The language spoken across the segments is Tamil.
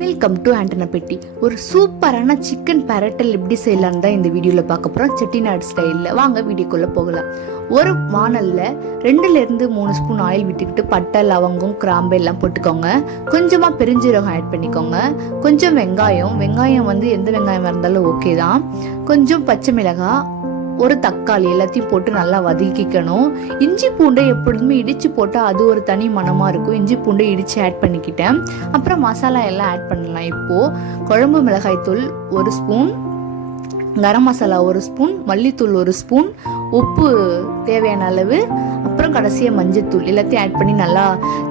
வெல்கம் டு ஆண்டனா பெட்டி. ஒரு சூப்பரான சிக்கன் பெரட்டல் எப்படி செய்யலான்னு தான் இந்த வீடியோவில் பார்க்க போகிறோம். செட்டிநாடு ஸ்டைலில். வாங்க வீடியோக்குள்ளே போகலாம். ஒரு வானலில் 2-3 ஸ்பூன் ஆயில் விட்டுக்கிட்டு பட்டை, லவங்கம், கிராம்பு எல்லாம் போட்டுக்கோங்க. கொஞ்சமாக பெருஞ்சீரகம் ஆட் பண்ணிக்கோங்க. கொஞ்சம் வெங்காயம் வந்து எந்த வெங்காயம் இருந்தாலும் ஓகே தான். கொஞ்சம் பச்சை மிளகாய், ஒரு தக்காளி எல்லாத்தையும் போட்டு நல்லா வதக்கிக்கணும். இஞ்சி பூண்டை எப்பொழுதுமே இடித்து போட்டால் அது ஒரு தனி மனமாக இருக்கும். இஞ்சி பூண்டை இடித்து ஆட் பண்ணிக்கிட்டேன். அப்புறம் மசாலா எல்லாம் ஆட் பண்ணலாம். இப்போது குழம்பு மிளகாய் தூள் 1 ஸ்பூன், கரம் மசாலா 1 ஸ்பூன், மல்லித்தூள் 1 ஸ்பூன், உப்பு தேவையான அளவு, அப்புறம் கடைசியாக மஞ்சத்தூள் எல்லாத்தையும் ஆட் பண்ணி நல்லா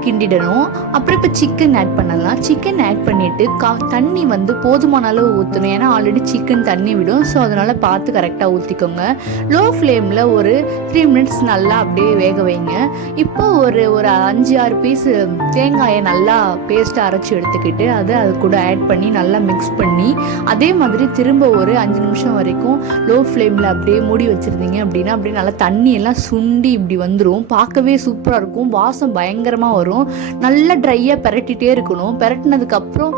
கிண்டிடணும். அப்புறம் இப்போ சிக்கன் ஆட் பண்ணலாம். சிக்கன் ஆட் பண்ணிவிட்டு தண்ணி வந்து போதுமான அளவு ஊற்றணும். ஏன்னா ஆல்ரெடி சிக்கன் தண்ணி விடும். ஸோ அதனால் பார்த்து கரெக்டாக ஊற்றிக்கோங்க. லோ ஃப்ளேமில் ஒரு 3 மினிட்ஸ் நல்லா அப்படியே வேக வைங்க. இப்போ ஒரு 5-6 பீஸ் தேங்காயை நல்லா பேஸ்ட்டாக அரைச்சி எடுத்துக்கிட்டு அது கூட ஆட் பண்ணி நல்லா மிக்ஸ் பண்ணி அதே மாதிரி திரும்ப ஒரு 5 நிமிஷம் வரைக்கும் லோ ஃப்ளேமில் அப்படியே மூடி வச்சுருந்தீங்க அப்படின்னா அப்படியே நல்லா தண்ணி எல்லாம் சுண்டி இப்படி வந்துடும். பார்க்கவே சூப்பராக இருக்கும். வாசம் பயங்கரமாக வரும். நல்லா ட்ரையாக பெரட்டிகிட்டே இருக்கணும். பெரட்டினதுக்கப்புறம்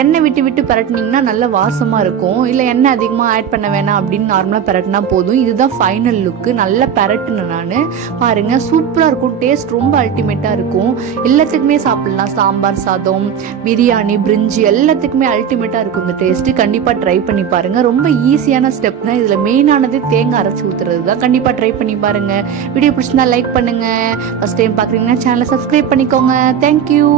எண்ணெய் விட்டு பெரட்டினீங்கன்னா நல்ல வாசமாக இருக்கும். இல்லை எண்ணெய் அதிகமாக ஆட் பண்ண வேணாம் அப்படின்னு நார்மலாக பெரட்டினா போதும். இதுதான் ஃபைனல் லுக்கு. நல்லா பெரட்டினேன் நான். பாருங்கள், சூப்பராக இருக்கும். டேஸ்ட் ரொம்ப அல்டிமேட்டாக இருக்கும். எல்லாத்துக்குமே சாப்பிட்லாம். சாம்பார் சாதம், பிரியாணி, பிரிஞ்சி எல்லாத்துக்குமே அல்டிமேட்டாக இருக்கும் இந்த டேஸ்ட்டு. கண்டிப்பாக ட்ரை பண்ணி பாருங்கள். ரொம்ப ஈஸியான ஸ்டெப் தான். இதில் மெயினானது தேங்காய் அரைச்சி ஊற்றுறது தான். கண்டிப்பாக ட்ரை பண்ணி பாருங்கள். வீடியோ பிடிச்சிருந்தா லைக் பண்ணுங்கள். ஃபஸ்ட் டைம் பார்க்குறீங்கன்னா சேனலை சப்ஸ்கிரைப் பண்ணிக்கோங்க. தேங்க்யூ.